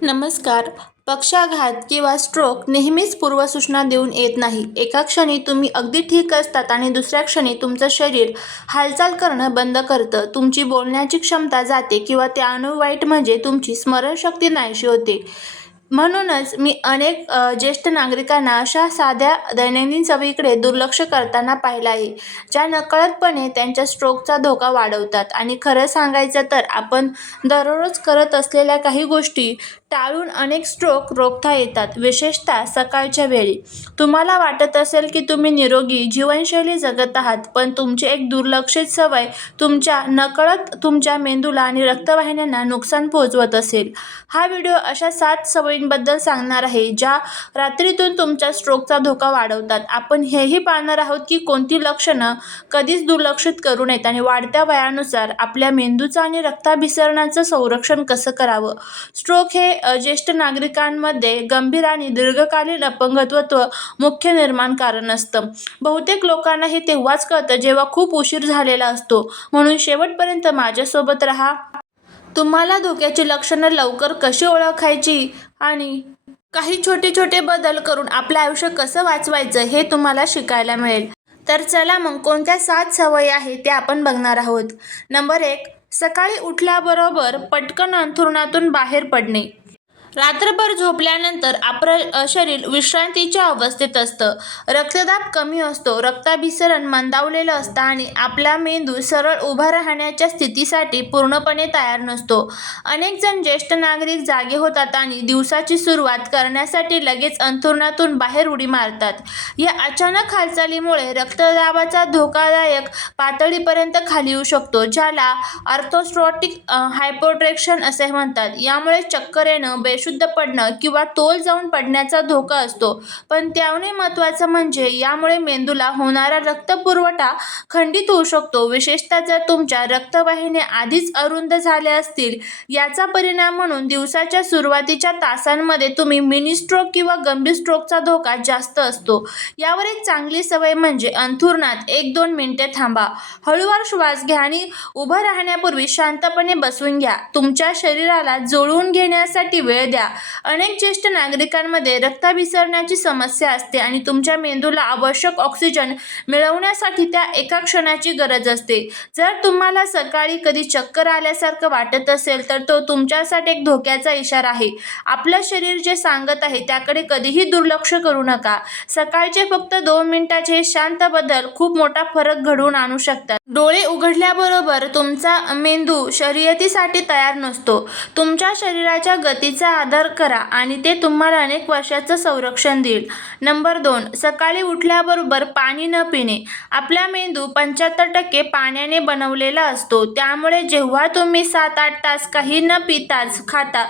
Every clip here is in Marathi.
नमस्कार. पक्षाघात किंवा स्ट्रोक नेहमीच पूर्वसूचना देऊन येत नाही. एका क्षणी तुम्ही अगदी ठीक असतात आणि दुसऱ्या क्षणी तुमचं शरीर हालचाल करणं बंद करतं. तुमची बोलण्याची क्षमता जाते किंवा त्याहून वाईट म्हणजे तुमची स्मरणशक्ती नाहीशी होते. म्हणूनच मी अनेक ज्येष्ठ नागरिकांना अशा साध्या दैनंदिन सवयीकडे दुर्लक्ष करताना पाहिलं आहे ज्या नकळतपणे त्यांच्या स्ट्रोकचा धोका वाढवतात. आणि खरं सांगायचं तर आपण दररोज करत असलेल्या काही गोष्टी टाळून अनेक स्ट्रोक रोखता येतात विशेषतः सकाळच्या वेळी. तुम्हाला वाटत असेल की तुम्ही निरोगी जीवनशैली जगत आहात पण तुमची एक दुर्लक्षित सवय तुमच्या नकळत तुमच्या मेंदूला आणि रक्तवाहिन्यांना नुकसान पोहोचवत असेल. हा व्हिडिओ अशा सात सवयी सवयींबद्दल सांगणार आहे ज्या रात्रीतून तुमच्या स्ट्रोकचा धोका वाढवतात. आपण हेही पाहणार आहोत की कोणती लक्षणं कधीच दुर्लक्षित करू नयेत आणि वाढत्या वयानुसार आपल्या मेंदूचं आणि रक्ताभिसरणाचं संरक्षण कसं करावं? स्ट्रोक हे ज्येष्ठ नागरिकांमध्ये गंभीर आणि दीर्घकालीन अपंगत्व मुख्य निर्माण कारण असतं. बहुतेक लोकांना हे तेव्हाच कळतं जेव्हा खूप उशीर झालेला असतो. म्हणून शेवटपर्यंत माझ्यासोबत राहा. तुम्हाला धोक्याची लक्षणं लवकर कशी ओळखायची? आणि काही छोटे छोटे बदल करून आपलं आयुष्य कसं वाचवायचं हे तुम्हाला शिकायला मिळेल. तर चला मग कोणत्या सात सवयी आहेत ते आपण बघणार आहोत. नंबर एक सकाळी उठल्याबरोबर पटकन अंथरुणातून बाहेर पडणे. रात्रभर झोपल्यानंतर आपलं शरीर विश्रांतीच्या अवस्थेत असतं. रक्तदाब कमी असतो रक्ताभिसरण मंदावलेलं असतं आणि आपला मेंदू सरळ उभा राहण्याच्या स्थितीसाठी पूर्णपणे तयार नसतो. अनेक जण ज्येष्ठ नागरिक जागे होतात आणि दिवसाची सुरुवात करण्यासाठी लगेच अंथरुणातून बाहेर उडी मारतात. या अचानक हालचालीमुळे रक्तदाबाचा धोकादायक पातळीपर्यंत खाली येऊ शकतो ज्याला अर्थोस्ट्रॉटिक हायपोट्रेक्शन असे म्हणतात. यामुळे चक्कर येणं बेशुद्ध पडणं किंवा तोल जाऊन पडण्याचा धोका असतो. पण त्याहूनही महत्त्वाचं म्हणजे यामुळे मेंदूला होणारा रक्तपुरवठा खंडित होऊ शकतो. विशेषतः जर तुमच्या रक्तवाहिन्या आधीच अरुंद झाल्या असतील याचा परिणाम म्हणून दिवसाच्या सुरुवातीच्या तासांमध्ये तुम्ही मिनी स्ट्रोक किंवा गंभीर स्ट्रोकचा धोका जास्त असतो. यावर एक चांगली सवय म्हणजे अंथुरणात एक दोन मिनिटे थांबा. हळूवार श्वास घ्या आणि उभं राहण्यापूर्वी शांतपणे बसून घ्या. तुमच्या शरीराला जुळवून घेण्यासाठी वेळ द्या. अनेक ज्येष्ठ नागरिकांमध्ये रक्ताभिसरण्याची समस्या असते आणि तुमच्या मेंदूला आवश्यक ऑक्सिजन मिळवण्यासाठी त्या एका क्षणाची गरज असते. जर तुम्हाला सकाळी कधी चक्कर आल्यासारखं वाटत असेल तर तो तुमच्यासाठी एक धोक्याचा इशारा आहे. आपलं शरीर जे सांगत आहे त्याकडे कधीही दुर्लक्ष करू नका. सकाळचे फक्त दोन मिनिटाचे शांत बदल खूप मोठा फरक घडवून आणू शकतात. डोळे उघडल्याबरोबर तुमचा मेंदू शर्यतीसाठी तयार नसतो. तुमच्या शरीराच्या गतीचा आदर करा आणि ते तुम्हाला अनेक वर्षाचं संरक्षण देईल. नंबर दोन सकाळी उठल्याबरोबर पाणी न पिणे. आपला मेंदू पंच्याहत्तर टक्के पाण्याने बनवलेला असतो. त्यामुळे जेव्हा तुम्ही सात आठ तास काही न पिताच खाता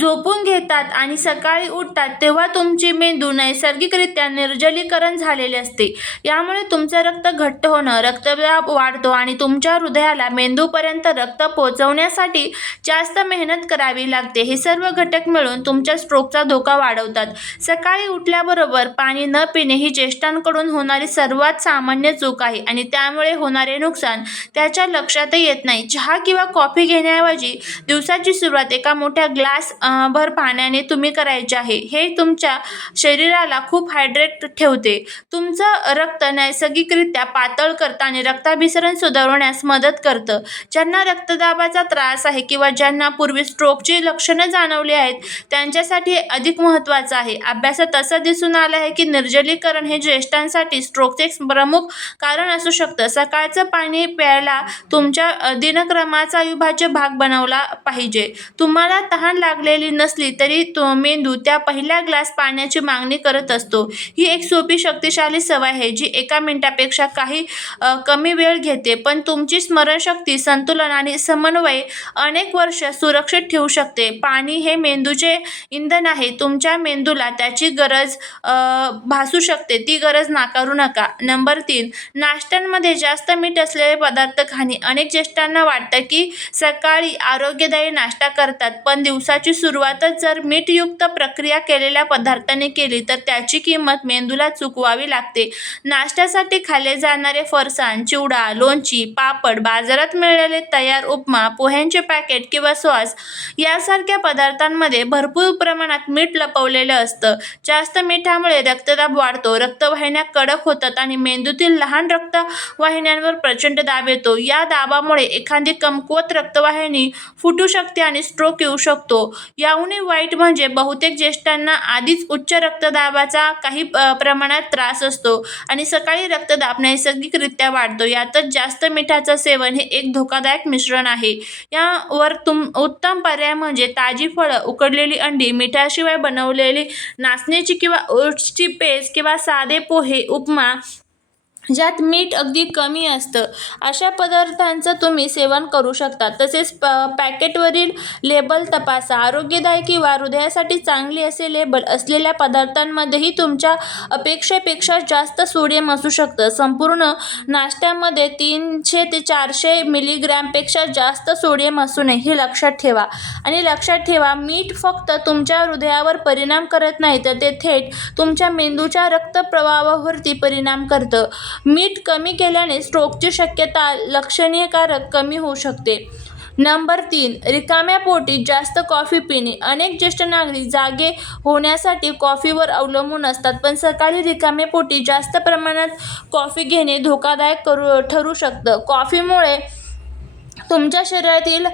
झोपून घेतात आणि सकाळी उठतात तेव्हा तुमची मेंदू नैसर्गिकरित्या निर्जलीकरण झालेले असते. यामुळे तुमचं रक्त घट्ट होणं रक्तदाब वाढतो. आणि तुमच्या हृदयाला मेंदूपर्यंत रक्त पोहोचवण्यासाठी जास्त मेहनत करावी लागते. हे सर्व घटक मिळून तुमच्या स्ट्रोकचा धोका वाढवतात. सकाळी उठल्याबरोबर पाणी न पिणे ही ज्येष्ठांकडून होणारी सर्वात सामान्य चूक आहे आणि त्यामुळे होणारे नुकसान त्याच्या लक्षातही येत नाही. चहा किंवा कॉफी घेण्याऐवजी दिवसाची सुरुवात एका मोठ्या ग्लास भर पाण्याने तुम्ही करायचे आहे. हे तुमच्या शरीराला खूप हायड्रेट ठेवते. तुमचं रक्त नैसर्गिकरित्या पातळ करतं आणि रक्ताभिसरण सुधारण्यास मदत करतं. ज्यांना रक्तदाबाचा त्रास आहे किंवा ज्यांना पूर्वी स्ट्रोकची लक्षणं जाणवली आहेत त्यांच्यासाठी अधिक महत्त्वाचं आहे. अभ्यासात असं दिसून आलं आहे की निर्जलीकरण हे ज्येष्ठांसाठी स्ट्रोकचे प्रमुख कारण असू शकतं. सकाळचं पाणी प्यायला तुमच्या दिनक्रमाचा अविभाज्य भाग बनवला पाहिजे. तुम्हाला तहान लागलेली नसली तरी तो मेंदू त्या पहिल्या ग्लास पाण्याची मागणी करत असतो. ही एक सोपी शक्तिशाली सवय आहे जी एका मिनिटापेक्षा काही कमी वेळ घेते. पण तुमची स्मरणशक्ती संतुलन आणि समन्वय अनेक वर्ष सुरक्षित ठेवू शकते. पाणी हे मेंदूचे इंधन आहे. तुमच्या मेंदूला त्याची गरज भासू शकते. ती गरज नाकारू नका. नंबर तीन नाश्त्यांमध्ये जास्त मीठ असलेले पदार्थ खाणे. अनेक ज्येष्ठांना वाटतं की सकाळी आरोग्यदायी नाश्ता करतात. पण दिवसाची सुरुवातच जर मीठयुक्त प्रक्रिया केलेल्या पदार्थाने केली तर त्याची किंमत मेंदूला चुकवावी लागते. नाश्त्यासाठी खाल्ले जाणारे फरसाण चिवडा लोणची पापड बाजारात मिळालेले तयार उपमा पोह्यांचे पॅकेट किंवा सॉस यासारख्या पदार्थांमध्ये भरपूर प्रमाणात मीठ लपवलेलं असतं. जास्त मिठामुळे रक्तदाब वाढतो. रक्तवाहिन्या कडक होतात आणि मेंदूतील लहान रक्तवाहिन्यांवर प्रचंड दाब येतो. या दाबामुळे एखादी कमकुवत रक्तवाहिनी फुटू शकते आणि स्ट्रोक येऊ शकतो. याहूनही वाईट म्हणजे बहुतेक ज्येष्ठांना आधीच उच्च रक्तदाबाचा काही प्रमाणात त्रास असतो आणि सकाळी रक्तदाब नैसर्गिकरित्या वाढतो. यातच जास्त मिठाचं सेवन हे एक धोकादायक मिश्रण आहे. यावर तुम उत्तम पर्याय म्हणजे ताजी फळं उकडलेली अंडी मिठाशिवाय बनवलेली नाचण्याची किंवा ओट्सची पेस्ट किंवा साधे पोहे उपमा ज्यात मीठ अगदी कमी असतं. अशा पदार्थांचं तुम्ही सेवन करू शकता. तसेच प पॅकेटवरील लेबल तपासा. आरोग्यदायी किंवा हृदयासाठी चांगली असे लेबल असलेल्या पदार्थांमध्येही तुमच्या अपेक्षेपेक्षा जास्त सोडियम असू शकतं. संपूर्ण नाश्त्यामध्ये तीनशे ते चारशे मिलीग्रॅमपेक्षा जास्त सोडियम असू नये हे लक्षात ठेवा. आणि लक्षात ठेवा मीठ फक्त तुमच्या हृदयावर परिणाम करत नाही तर ते थेट तुमच्या मेंदूच्या रक्तप्रवाहावरती परिणाम करतं. मीठ कमी केल्याने स्ट्रोकची शक्यता लक्षणीयकारक कमी होऊ शकते. नंबर तीन रिकाम्या पोटी जास्त कॉफी पिणे. अनेक ज्येष्ठ नागरिक जागे होण्यासाठी कॉफीवर अवलंबून असतात पण सकाळी रिकाम्या पोटी जास्त प्रमाणात कॉफी घेणे धोकादायक करू ठरू शकतं. कॉफीमुळे तुमच्या शरीरातील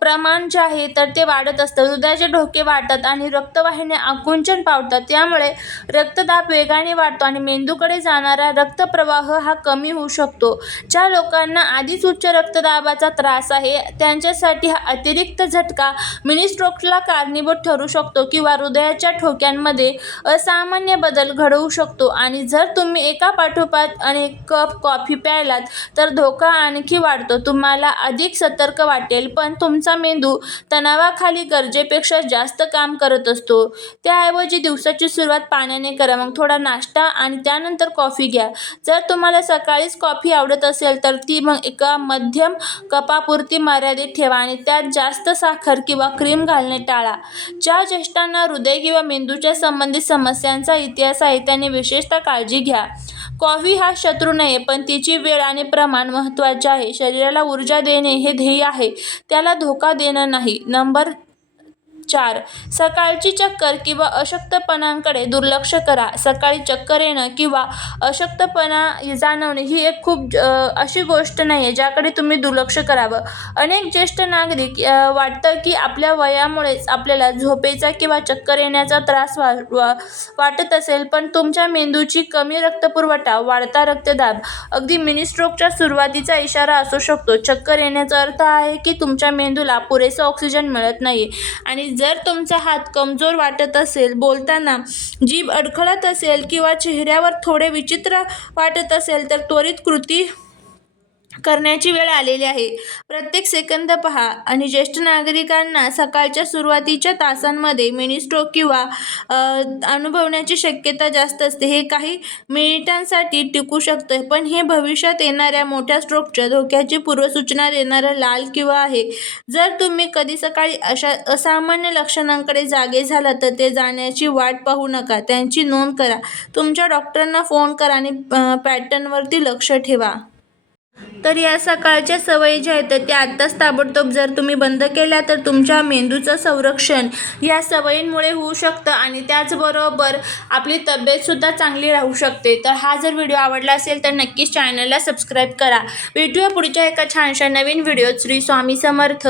प्रमाण जे आहे तर ते वाढत असतं. हृदयाचे ठोके वाढतात आणि रक्तवाहिन्या आकुंचन पावतात. त्यामुळे रक्तदाब वेगाने वाढतो आणि मेंदूकडे जाणारा रक्तप्रवाह हा कमी होऊ शकतो. ज्या लोकांना आधीच उच्च रक्तदाबाचा त्रास आहे त्यांच्यासाठी हा अतिरिक्त झटका मिनी स्ट्रोकला कारणीभूत ठरू शकतो किंवा हृदयाच्या ठोक्यांमध्ये असामान्य बदल घडवू शकतो. आणि जर तुम्ही एका पाठोपाठ अनेक कप कॉफी प्यायलात तर धोका आणखी वाढतो. तुम्हाला अधिक सतर्क वाटेल पण तुमचा मेंदू तणावाखाली गरजेपेक्षा जास्त काम करत असतो. त्याऐवजी दिवसाची सुरुवात पाण्याने करा मग थोडा नाश्ता आणि त्यानंतर कॉफी घ्या. जर तुम्हाला सकाळीच कॉफी आवडत असेल तर ती मग एका मध्यम कपापुरती मर्यादित ठेवा आणि त्यात जास्त साखर किंवा क्रीम घालणे टाळा. ज्या ज्येष्ठांना हृदय किंवा मेंदूच्या संबंधित समस्यांचा इतिहास आहे त्याने विशेषतः काळजी घ्या. कॉफी हा शत्रू नाही पण तिची वेळ आणि प्रमाण महत्त्वाचे आहे. शरीराला ऊर्जा देणे हे ध्येय आहे. त्याला धोका देणं नाही. नंबर चार सकाळची चक्कर किंवा अशक्तपणांकडे दुर्लक्ष करा. सकाळी चक्कर येणं किंवा अशक्तपणा जाणवणे ही एक खूप अशी गोष्ट नाही आहे ज्याकडे तुम्ही दुर्लक्ष करावं. अनेक ज्येष्ठ नागरिक वाटतं की आपल्या वयामुळेच आपल्याला झोपेचा किंवा चक्कर येण्याचा त्रास वा वा वाटत असेल पण तुमच्या मेंदूची कमी रक्तपुरवठा वाढता रक्तदाब अगदी मिनिस्ट्रोकच्या सुरुवातीचा इशारा असू शकतो. चक्कर येण्याचा अर्थ आहे की तुमच्या मेंदूला पुरेसा ऑक्सिजन मिळत नाही आणि जर तुमचा हात कमजोर वाटत असेल बोलताना जीभ अडखळत असेल किंवा चेहऱ्यावर थोडे विचित्र वाटत असेल तर त्वरित कृती करण्याची वेळ आलेली आहे. प्रत्येक सेकंद पहा आणि ज्येष्ठ नागरिकांना सकाळच्या सुरुवातीच्या तासांमध्ये मिनिस्ट्रोक किंवा अनुभवण्याची शक्यता जास्त असते. हे काही मिनिटांसाठी टिकू शकतं पण हे भविष्यात येणाऱ्या मोठ्या स्ट्रोकच्या धोक्याची पूर्वसूचना देणारं लाल किंवा आहे. जर तुम्ही कधी सकाळी अशा असामान्य लक्षणांकडे जागे झाला तर ते जाण्याची वाट पाहू नका. त्यांची नोंद करा. तुमच्या डॉक्टरांना फोन करा आणि पॅटर्नवरती लक्ष ठेवा. तर या सकाळच्या सवयी ज्या आहेत त्या आत्ताच ताबडतोब जर तुम्ही बंद केल्या तर तुमच्या मेंदूचं संरक्षण या सवयींमुळे होऊ शकतं आणि त्याचबरोबर आपली तब्येतसुद्धा चांगली राहू शकते. तर हा जर व्हिडिओ आवडला असेल तर नक्कीच चॅनलला सबस्क्राईब करा. भेटूया पुढच्या एका छानशा नवीन व्हिडिओत श्री स्वामी समर्थ.